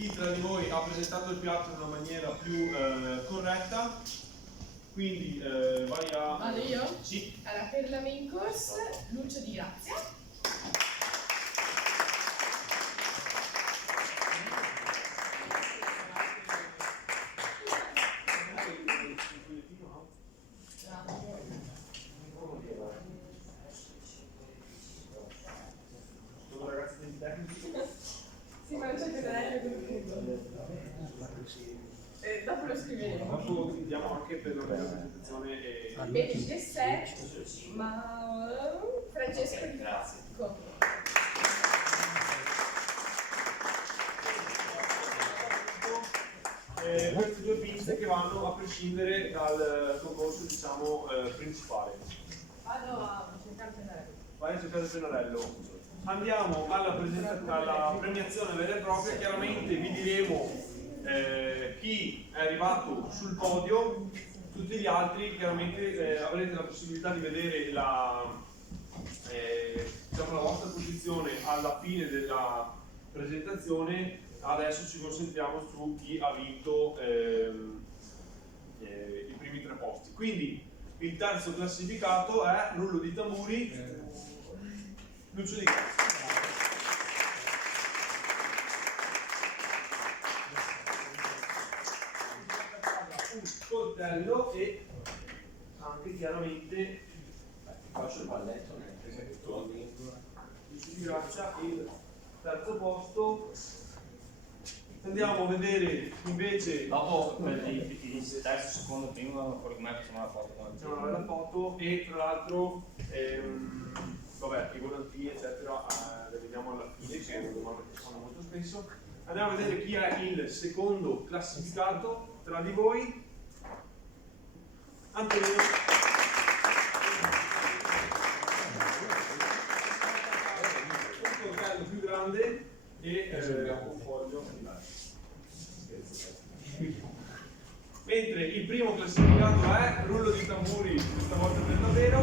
chi tra di voi ha presentato il piatto in una maniera più corretta. Quindi vai a... Vado io? Sì. Allora, per la main course, Lucio di Grazia. Sono ragazzi del tecnico. Sì, ma non c'è che dare dopo lo scriveremo. Dopo diamo anche per la presentazione e... Bene, il dessert, ma Francesco di Grazie. Queste due piste che vanno a prescindere dal concorso, diciamo, principale. Vado a cercare il pennarello. Vai a cercare il pennarello. Andiamo alla premiazione vera e propria. Chiaramente vi diremo chi è arrivato sul podio. Tutti gli altri chiaramente avrete la possibilità di vedere diciamo, la vostra posizione alla fine della presentazione. Adesso ci concentriamo su chi ha vinto i primi 3 posti. Quindi il terzo classificato è, rullo di tamburi, Lucio di Grazia. Un coltello e anche chiaramente Faccio il balletto. Lucio di Grazia, il terzo posto. Andiamo a vedere invece Dopo il terzo, secondo, primo, fuori con me facciamo la foto con c'è una bella foto e tra l'altro vabbè, i volanti eccetera le vediamo alla fine, che è una domanda che si fanno molto spesso. Andiamo a vedere chi è il secondo classificato tra di voi. Antonio. Un coltello più grande e un foglio. Mentre il primo classificato è, rullo di tamburi, questa volta per davvero,